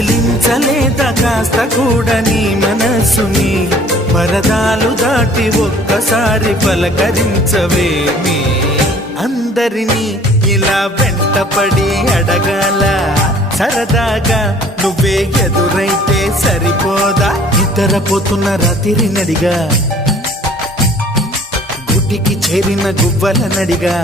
కదిలించలేద కాస్త కూడా నీ మనసుని పరదాలు దాటి ఒక్కసారి పలకరించవేమి అందరినీ ఇలా వెంటపడి అడగాల సరదాగా నువ్వే ఎదురైతే సరిపోదా నిద్రపోతున్న రాత్రి నడిగా గుటికి చేరిన గువ్వల నడిగా